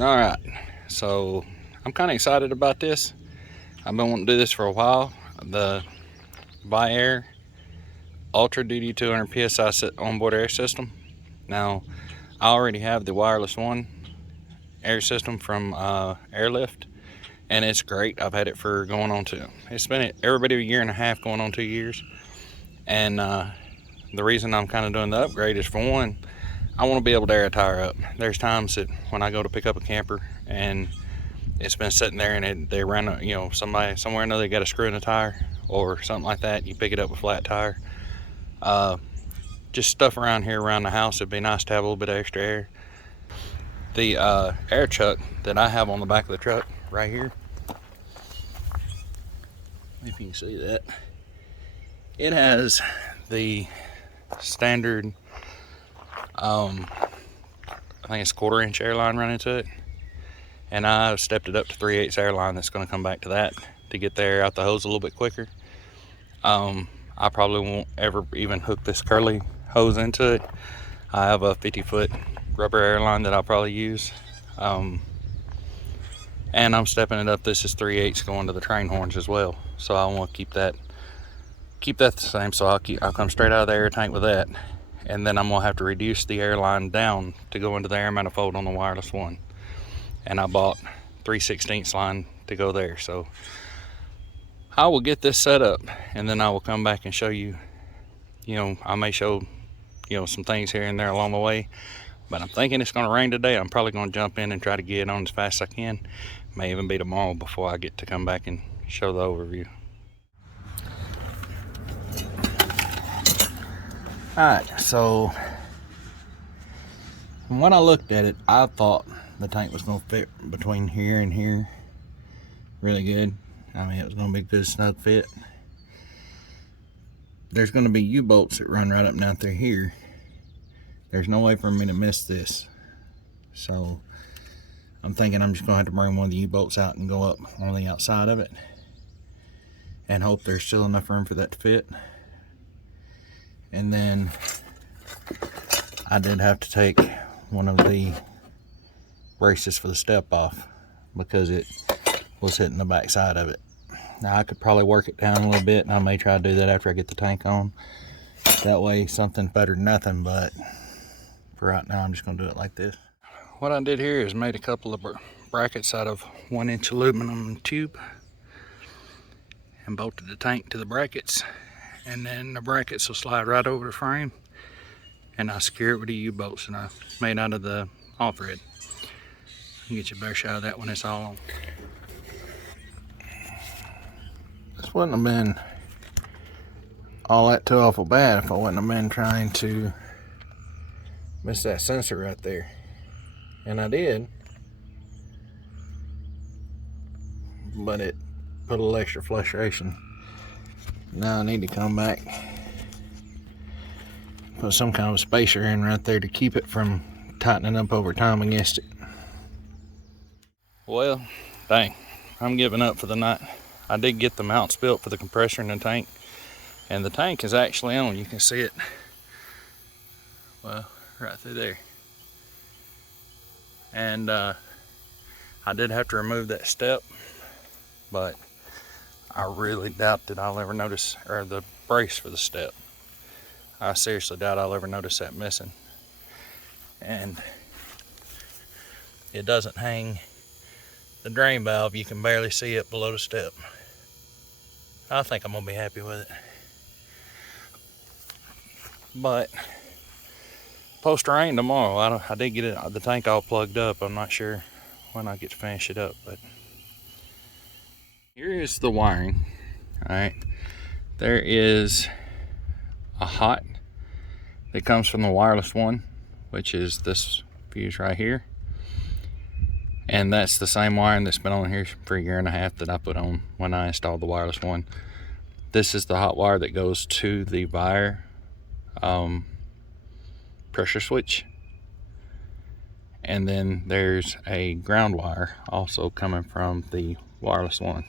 All right, so I'm kind of excited about this. I've been wanting to do this for a while. The Viair Ultra Duty 200 PSI onboard air system. Now, I already have the WirelessOne air system from Airlift, and it's great. I've had it for going on it's been everybody a year and a half, going on 2 years. And the reason I'm kind of doing the upgrade is, for one, I want to be able to air a tire up. There's times that when I go to pick up a camper and it's been sitting there and they ran, somebody somewhere or another got a screw in the tire or something like that, you pick it up with a flat tire. Just stuff around here around the house, it'd be nice to have a little bit of extra air. The air chuck that I have on the back of the truck right here, if you can see that, it has the standard I think it's 1/4 inch airline running to it, and I've stepped it up to 3/8 airline that's going to come back to that to get the air out the hose a little bit quicker. I probably won't ever even hook this curly hose into it. I have a 50-foot rubber airline that I'll probably use, and I'm stepping it up. This is 3/8 going to the train horns as well, so I want to keep that the same. So I'll come straight out of the air tank with that, and then I'm gonna have to reduce the airline down to go into the air manifold on the WirelessOne. And I bought 3/16 line to go there. So I will get this set up, and then I will come back and show you. I may show some things here and there along the way, but I'm thinking it's going to rain today. I'm probably going to jump in and try to get on as fast as I can. May even be tomorrow before I get to come back and show the overview. Alright, so when I looked at it, I thought the tank was going to fit between here and here really good. I mean, it was going to be a good snug fit. There's going to be U-bolts that run right up and down through here. There's no way for me to miss this. So I'm thinking I'm just going to have to bring one of the U-bolts out and go up on the outside of it and hope there's still enough room for that to fit. And then I did have to take one of the braces for the step off because it was hitting the back side of it. Now I could probably work it down a little bit, and I may try to do that after I get the tank on. That way something's better than nothing, but for right now I'm just going to do it like this. What I did here is made a couple of brackets out of 1-inch aluminum tube and bolted the tank to the brackets, and then the brackets will slide right over the frame, and I secure it with the U-bolts that I made out of the all thread. You get your better shot of that when it's all on. This wouldn't have been all that too awful bad if I wouldn't have been trying to miss that sensor right there. And I did, but it put a little extra frustration. Now I need to come back, put some kind of a spacer in right there to keep it from tightening up over time against it. Well, dang, I'm giving up for the night. I did get the mounts built for the compressor in the tank, and the tank is actually on. You can see it, well, right through there. And I did have to remove that step, but I really doubt that I'll ever notice, or the brace for the step. I seriously doubt I'll ever notice that missing. And it doesn't hang the drain valve. You can barely see it below the step. I think I'm gonna be happy with it. But post rain tomorrow, I did get the tank all plugged up. I'm not sure when I get to finish it up, but here is the wiring. All right, there is a hot that comes from the WirelessOne, which is this fuse right here, and that's the same wiring that's been on here for a year and a half that I put on when I installed the WirelessOne. This is the hot wire that goes to the Viair pressure switch, and then there's a ground wire also coming from the WirelessOne.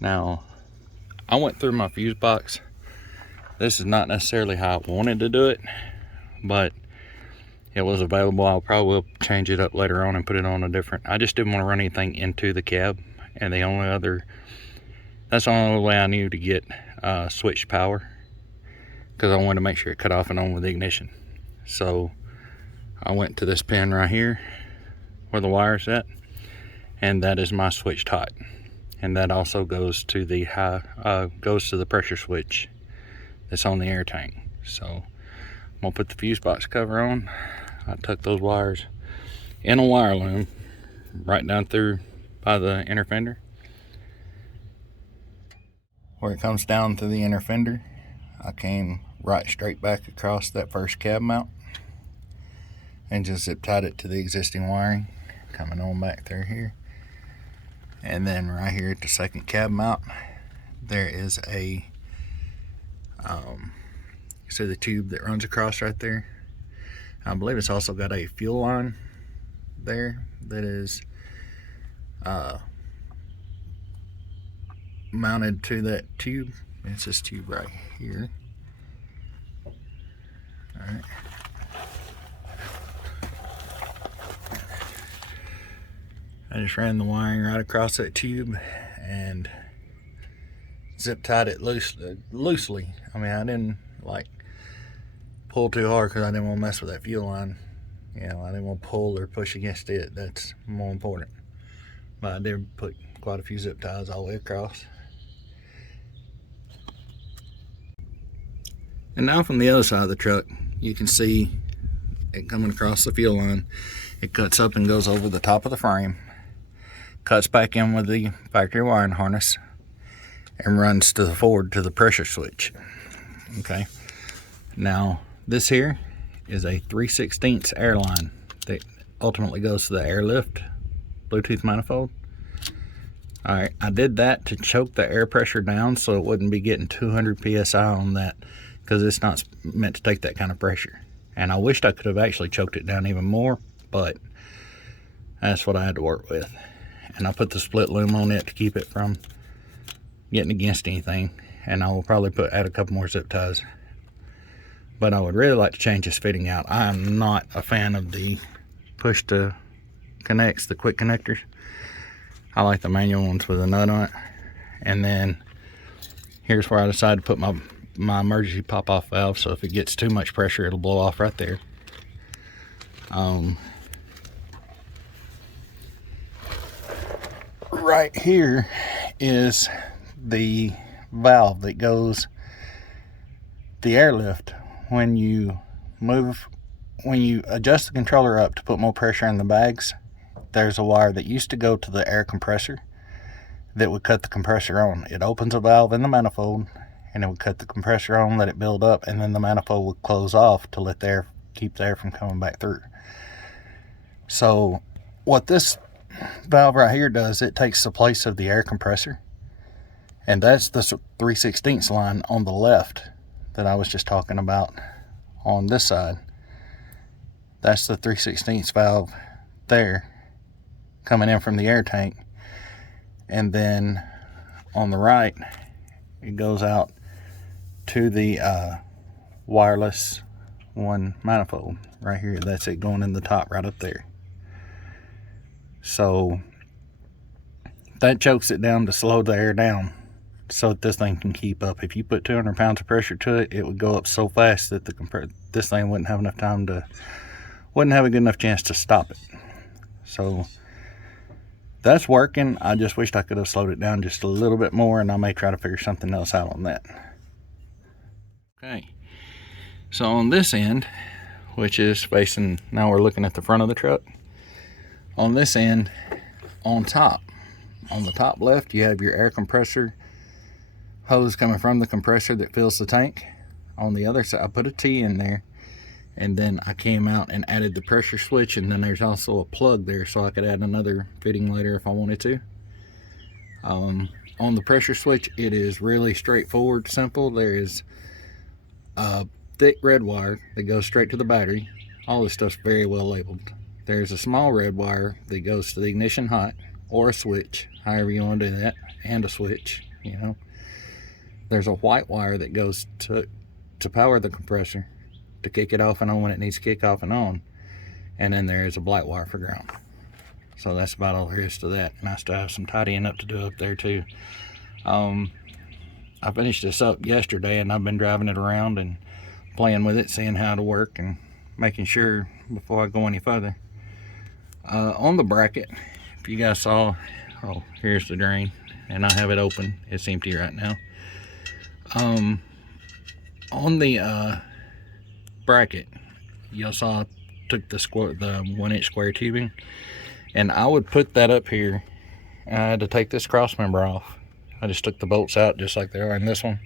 Now, I went through my fuse box. This is not necessarily how I wanted to do it, but it was available. I'll probably will change it up later on and put it on a different. I just didn't want to run anything into the cab, and that's the only way I knew to get switched power, because I wanted to make sure it cut off and on with the ignition. So I went to this pin right here where the wire's at, and that is my switched hot, and that also goes to the pressure switch that's on the air tank. So I'm gonna put the fuse box cover on. I tuck those wires in a wire loom right down through by the inner fender. Where it comes down to the inner fender, I came right straight back across that first cab mount and just zip tied it to the existing wiring coming on back through here. And then right here at the second cab mount, there is a see the tube that runs across right there. I believe it's also got a fuel line there that is mounted to that tube. It's this tube right here. Alright. I just ran the wiring right across that tube and zip tied it loosely. I mean, I didn't like pull too hard because I didn't want to mess with that fuel line. You know, I didn't want to pull or push against it. That's more important. But I did put quite a few zip ties all the way across. And now from the other side of the truck, you can see it coming across the fuel line. It cuts up and goes over the top of the frame, cuts back in with the factory wiring harness, and runs to the forward to the pressure switch. Okay, now this here is a 3/16 air line that ultimately goes to the airlift Bluetooth manifold. Alright, I did that to choke the air pressure down so it wouldn't be getting 200 psi on that, because it's not meant to take that kind of pressure. And I wished I could have actually choked it down even more, but that's what I had to work with. And I put the split loom on it to keep it from getting against anything, and I will probably add a couple more zip ties. But I would really like to change this fitting out. I am not a fan of the push to connects, the quick connectors. I like the manual ones with a nut on it. And then here's where I decided to put my emergency pop-off valve, so if it gets too much pressure, it'll blow off right there. Right here is the valve that goes the airlift. When you adjust the controller up to put more pressure in the bags, there's a wire that used to go to the air compressor that would cut the compressor on. It opens a valve in the manifold and it would cut the compressor on, let it build up, and then the manifold would close off to let the air, keep the air from coming back through. So what this valve right here does, it takes the place of the air compressor, and that's the 3/16 line on the left that I was just talking about. On this side, that's the 3/16 valve there coming in from the air tank, and then on the right it goes out to the WirelessOne manifold right here. That's it going in the top right up there. So that chokes it down to slow the air down so that this thing can keep up. If you put 200 pounds of pressure to it, it would go up so fast that this thing wouldn't have enough time to, wouldn't have a good enough chance to stop it. So that's working. I just wished I could have slowed it down just a little bit more, and I may try to figure something else out on that. Okay, so on this end, which is facing, now we're looking at the front of the truck. On this end, on the top left, you have your air compressor hose coming from the compressor that fills the tank. On the other side, I put a T in there, and then I came out and added the pressure switch, and then there's also a plug there so I could add another fitting later if I wanted to. On the pressure switch, it is really straightforward, simple. There is a thick red wire that goes straight to the battery. All this stuff's very well labeled. There's a small red wire that goes to the ignition hot, or a switch, however you want to do that, and a switch, you know. There's a white wire that goes to power the compressor, to kick it off and on when it needs to kick off and on. and then there is a black wire for ground. So that's about all there is to that. And I still have some tidying up to do up there too. I finished this up yesterday, and I've been driving it around and playing with it, seeing how to work and making sure before I go any further. On the bracket, if you guys saw, oh, here's the drain, and I have it open. It's empty right now. On the bracket, you saw I took the 1-inch square tubing, and I would put that up here. I had to take this cross member off. I just took the bolts out just like they are in this one,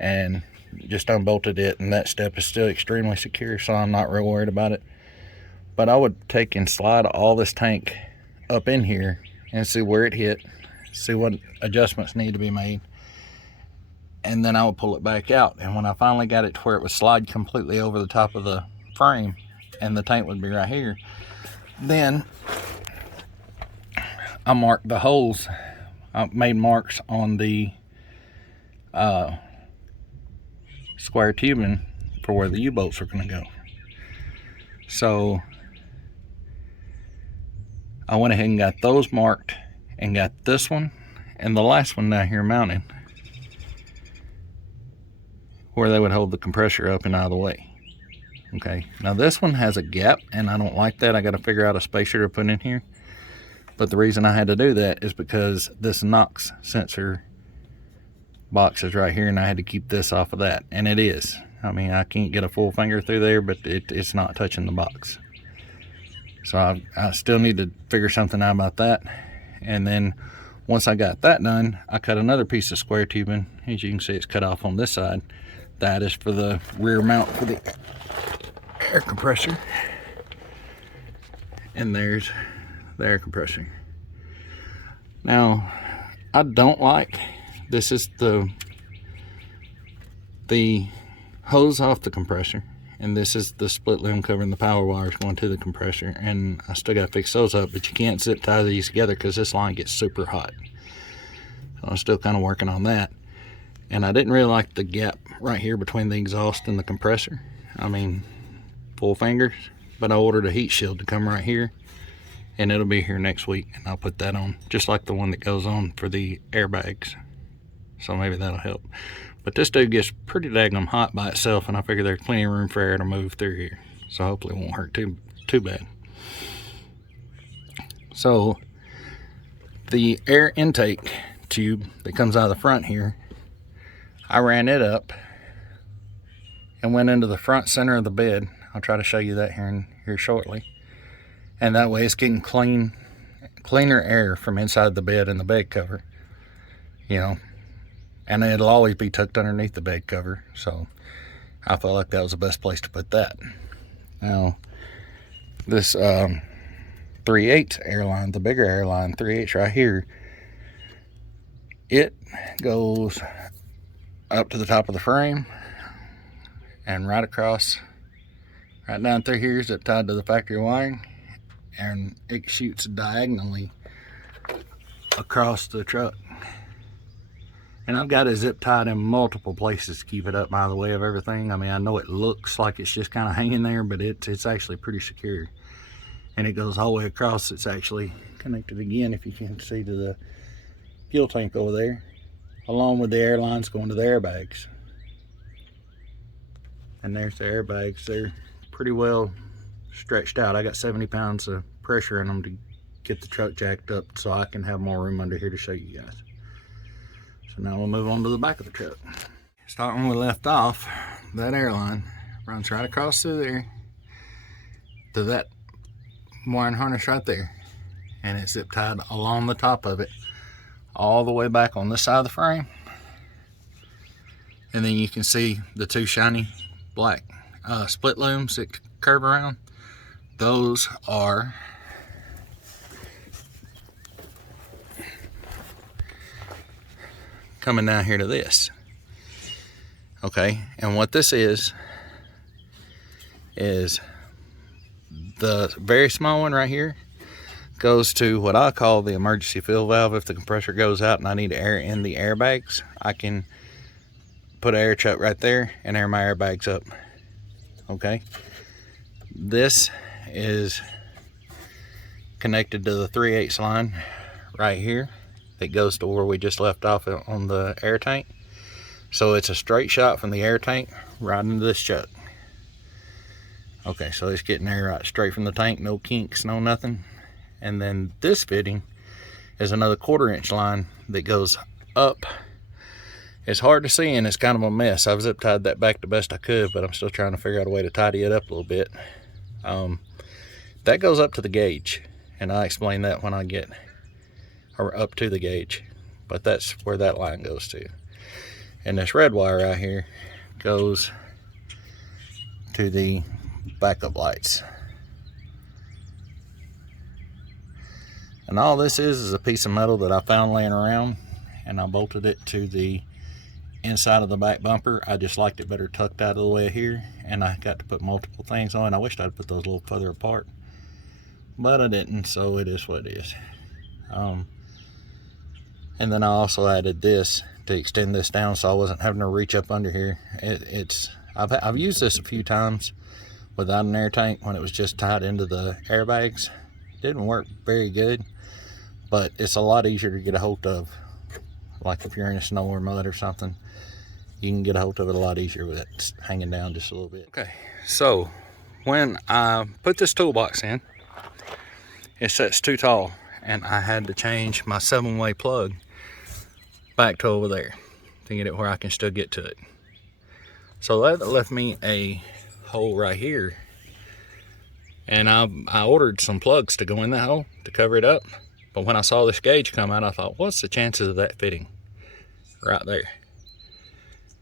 and just unbolted it, and that step is still extremely secure, so I'm not real worried about it. But I would take and slide all this tank up in here and see where it hit, see what adjustments need to be made, and then I would pull it back out. And when I finally got it to where it would slide completely over the top of the frame and the tank would be right here, then I marked the holes. I made marks on the square tubing for where the U-bolts are going to go. So I went ahead and got those marked, and got this one and the last one down here mounted where they would hold the compressor up and out of the way. Okay, now this one has a gap, and I don't like that. I got to figure out a spacer to put in here. But the reason I had to do that is because this NOx sensor box is right here, and I had to keep this off of that. And it is. I mean, I can't get a full finger through there, but it's not touching the box. So I still need to figure something out about that. And then once I got that done, I cut another piece of square tubing. As you can see, it's cut off on this side. That is for the rear mount for the air compressor. And there's the air compressor. Now, I don't like, this is the hose off the compressor, and this is the split loom covering the power wires going to the compressor, and I still got to fix those up, but you can't zip tie these together because this line gets super hot. So I'm still kind of working on that. And I didn't really like the gap right here between the exhaust and the compressor. I mean, full fingers, but I ordered a heat shield to come right here, and it'll be here next week, and I'll put that on just like the one that goes on for the airbags. So maybe that'll help. But this dude gets pretty daggum hot by itself, and I figure there's plenty of room for air to move through here. So hopefully it won't hurt too bad. So the air intake tube that comes out of the front here, I ran it up and went into the front center of the bed. I'll try to show you that here shortly. And that way it's getting cleaner air from inside the bed and the bed cover, you know. And it'll always be tucked underneath the bed cover, so I felt like that was the best place to put that. Now, this 3/8 airline, the bigger airline, 3/8 right here, it goes up to the top of the frame and right across, right down through here is it tied to the factory wiring, and it shoots diagonally across the truck. And I've got it zip tied in multiple places to keep it up by the way of everything. I mean, I know it looks like it's just kind of hanging there, but it's actually pretty secure. And it goes all the way across. It's actually connected again, if you can see, to the fuel tank over there, along with the air lines going to the airbags. And there's the airbags. They're pretty well stretched out. I got 70 pounds of pressure in them to get the truck jacked up so I can have more room under here to show you guys. So now we'll move on to the back of the truck. Starting where we left off, that airline runs right across through there to that wiring harness right there, and it's zip tied along the top of it all the way back on this side of the frame. And then you can see the two shiny black split looms that curve around. Those are coming down here to this. Okay, and what this is the very small one right here goes to what I call the emergency fill valve. If the compressor goes out and I need air in the airbags, I can put an air chuck right there and air my airbags up. Okay, this is connected to the 3/8 line right here that goes to where we just left off on the air tank. So it's a straight shot from the air tank right into this chuck. Okay, so it's getting air right straight from the tank, no kinks, no nothing. And then this fitting is another 1/4 inch line that goes up. It's hard to see and it's kind of a mess. I've zip tied that back the best I could, but I'm still trying to figure out a way to tidy it up a little bit. That goes up to the gauge, and I explain that when I get up to the gauge, but that's where that line goes to. And this red wire right here goes to the backup lights. And all this is a piece of metal that I found laying around, and I bolted it to the inside of the back bumper. I just liked it better tucked out of the way here, and I got to put multiple things on. I wished I'd put those a little further apart, but I didn't, so it is what it is. And then I also added this to extend this down so I wasn't having to reach up under here. I've used this a few times without an air tank when it was just tied into the airbags. It didn't work very good, but it's a lot easier to get a hold of. Like if you're in snow or mud or something, you can get a hold of it a lot easier with it hanging down just a little bit. Okay, so when I put this toolbox in, it sets too tall, and I had to change my 7-way plug back to over there to get it where I can still get to it. So that left me a hole right here, and I ordered some plugs to go in that hole to cover it up. But when I saw this gauge come out, I thought, what's the chances of that fitting right there?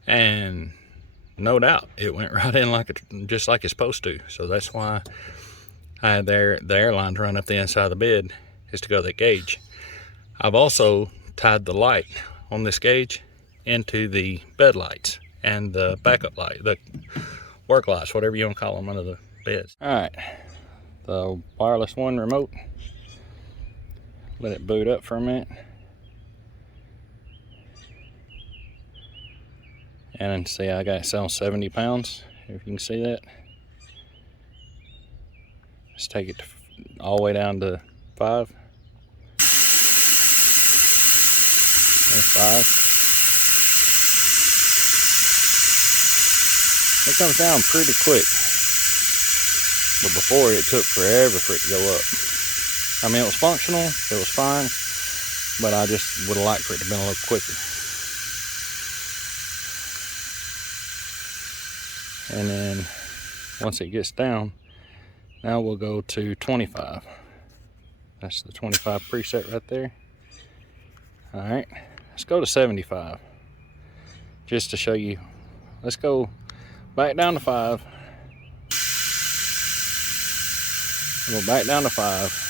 And no doubt it went right in just like it's supposed to. So that's why I had the airlines run up the inside of the bed, is to go to that gauge. I've also tied the light on this gauge into the bed lights and the backup light, the work lights, whatever you want to call them, under the beds. All right, the WirelessOne remote. Let it boot up for a minute. And see, I got it set on 70 pounds, if you can see that. Let's take it all the way down to 5. There's 5. It comes down pretty quick. But before, it took forever for it to go up. I mean, it was functional, it was fine, but I just would have liked for it to have been a little quicker. And then once it gets down, now we'll go to 25. That's the 25 preset right there. All right, let's go to 75. Just to show you, let's go back down to 5. We'll go back down to 5.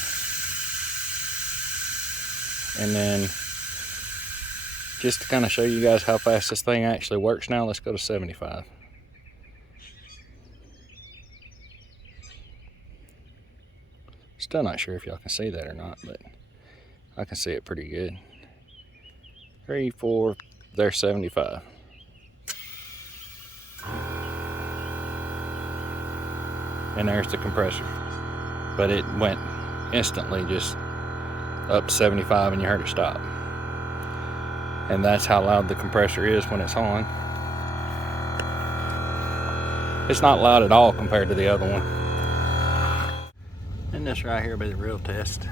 And then just to kind of show you guys how fast this thing actually works now, let's go to 75. Still not sure if y'all can see that or not, but I can see it pretty good. 3, 4, there's 75. And there's the compressor. But it went instantly just up to 75 and you heard it stop. And that's how loud the compressor is when it's on. It's not loud at all compared to the other one. And this right here will be the real test.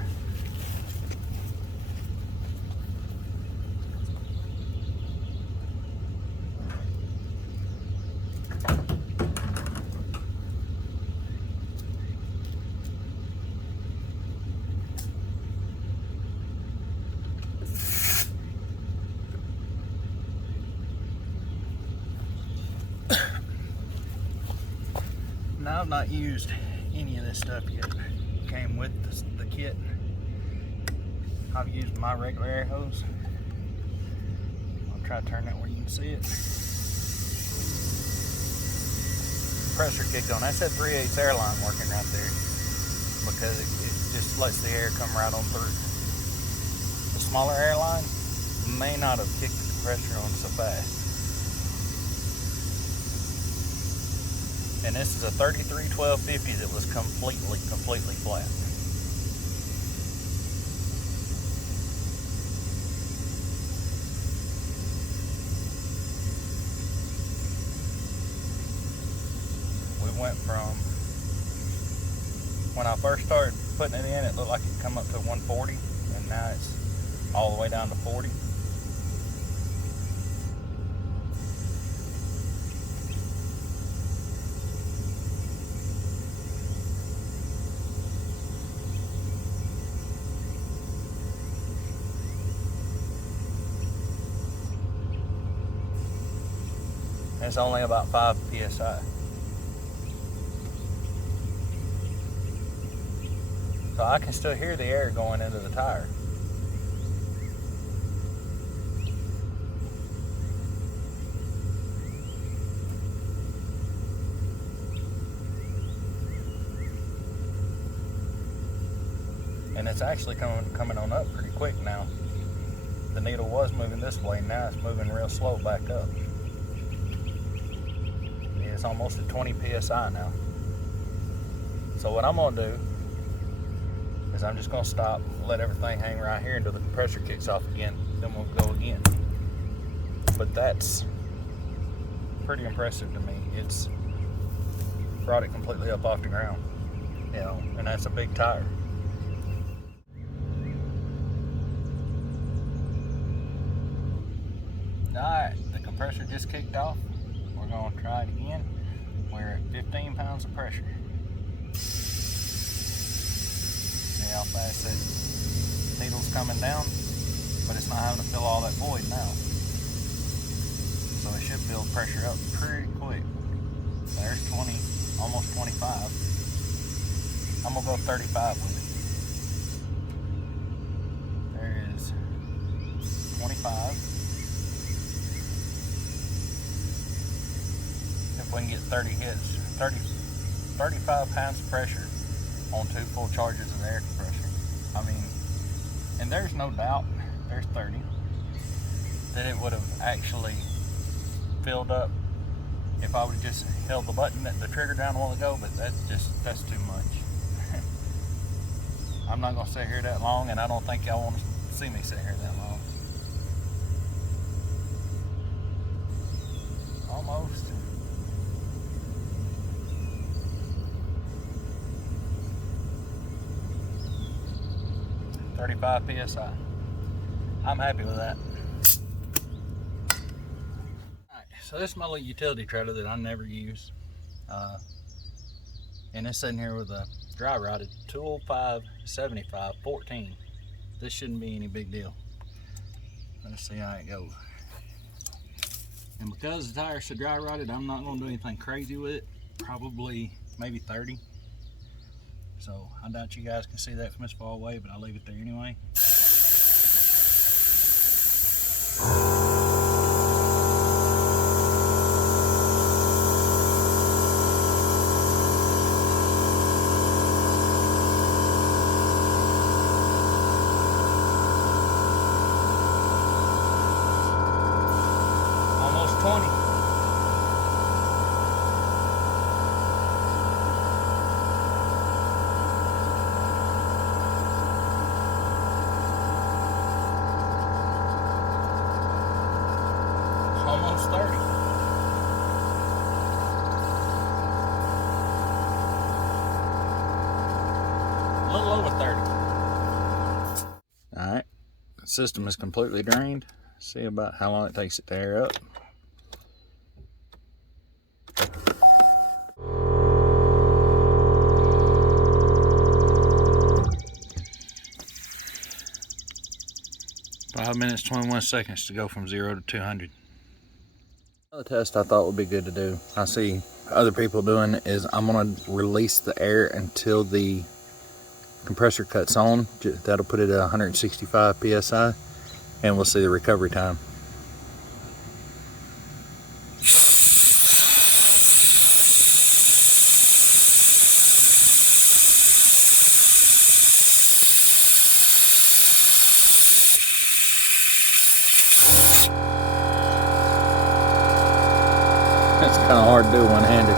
Now, I've not used any of this stuff yet. It came with the kit. I've used my regular air hose. I'll try to turn that where you can see it. Pressure kicked on. That's that 3/8 airline working right there, because it just lets the air come right on through. The smaller airline may not have kicked the compressor on so fast. And this is a 33 1250 that was completely flat. We went from, when I first started putting it in, it looked like it come up to 140, and now it's all the way down to 40. It's only about 5 psi. So I can still hear the air going into the tire. And it's actually coming on up pretty quick now. The needle was moving this way, now it's moving real slow back up. It's almost at 20 psi now. So what I'm gonna do is I'm just gonna stop, let everything hang right here until the compressor kicks off again, then we'll go again. But that's pretty impressive to me. It's brought it completely up off the ground, you know, and that's a big tire. Alright, the compressor just kicked off. We're going to try it again. We're at 15 pounds of pressure. See how fast that needle's coming down, but it's not having to fill all that void now. So it should build pressure up pretty quick. There's 20, almost 25. I'm going to go 35 with it. There is 25. If we can get 30 hits, 35 pounds of pressure on 2 full charges of the air compressor. I mean, and there's no doubt, there's 30, that it would have actually filled up if I would have just held the button, the trigger down a while ago, but that's too much. I'm not going to sit here that long, and I don't think y'all want to see me sit here that long. Almost. .35 psi. I'm happy with that. Alright, so this is my little utility trailer that I never use. And it's sitting here with a dry rotted 205/75 14. This shouldn't be any big deal. Let's see how it goes. And because the tire's so dry rotted, I'm not going to do anything crazy with it. Probably maybe 30. So I doubt you guys can see that from this far away, but I'll leave it there anyway. Almost 20. Almost 30. A little over 30. Alright, the system is completely drained. See about how long it takes it to air up. Five minutes, 21 seconds to go from 0 to 200. Another test I thought would be good to do, I see other people doing, is I'm going to release the air until the compressor cuts on. That'll put it at 165 psi, and we'll see the recovery time. It's kind of hard to do one-handed.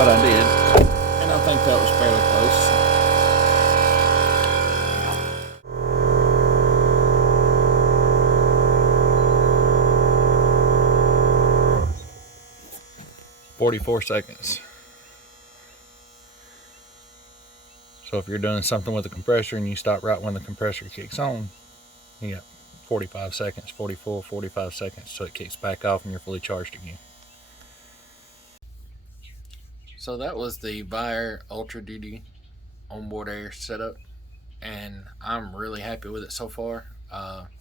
but I did, and I think that was fairly close. "44 seconds. So if you're doing something with the compressor and you stop right when the compressor kicks on, you got 45 seconds, 44, 45 seconds, so it kicks back off and you're fully charged again. So that was the Viair Ultra Duty onboard air setup, and I'm really happy with it so far.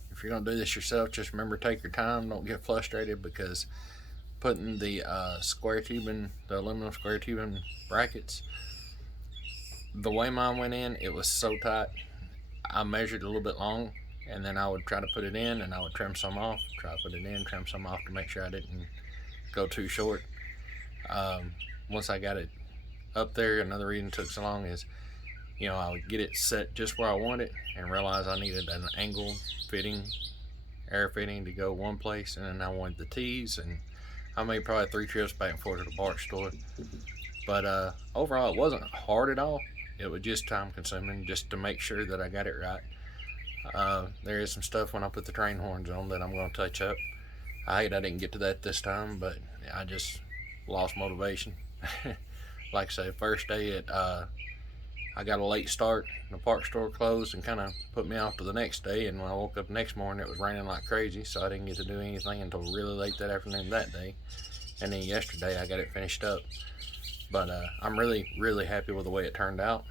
If you're going to do this yourself, just remember, take your time. Don't get frustrated, because putting the square tubing, the aluminum square tubing brackets, the way mine went in, it was so tight. I measured a little bit long, and then I would try to put it in, and I would trim some off, try to put it in, trim some off to make sure I didn't go too short. Once I got it up there, another reason it took so long is, I would get it set just where I want it and realize I needed an angle fitting, air fitting to go one place, and then I wanted the T's, and I made probably 3 trips back and forth to the parts store. But overall, it wasn't hard at all. It was just time consuming just to make sure that I got it right. There is some stuff when I put the train horns on that I'm going to touch up. I hate I didn't get to that this time, but I just lost motivation. Like I say, first day I got a late start. The parts store closed and kind of put me off to the next day, and when I woke up the next morning it was raining like crazy, so I didn't get to do anything until really late that afternoon that day. And then yesterday I got it finished up. But I'm really happy with the way it turned out.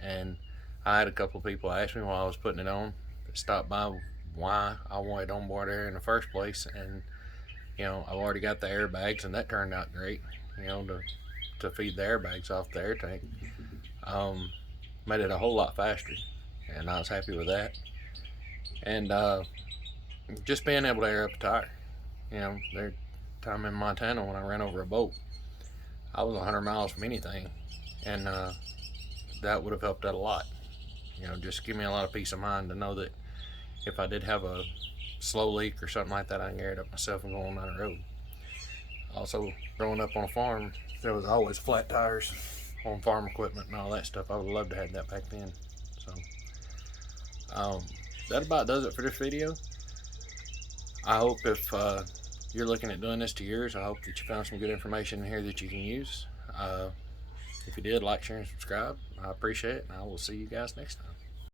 And I had a couple of people ask me while I was putting it on, stop by, why I wanted onboard air in the first place. And I've already got the airbags, and that turned out great, to feed the airbags off the air tank. Made it a whole lot faster, and I was happy with that. And just being able to air up a tire. There time in Montana when I ran over a boat, I was 100 miles from anything, and that would have helped out a lot. Just give me a lot of peace of mind to know that if I did have a slow leak or something like that, I can air it up myself and go on down the road. Also, growing up on a farm, there was always flat tires on farm equipment and all that stuff. I would love to have that back then. So that about does it for this video. I hope if you're looking at doing this to yours, I hope that you found some good information in here that you can use. If you did, like, share, and subscribe. I appreciate it, and I will see you guys next time.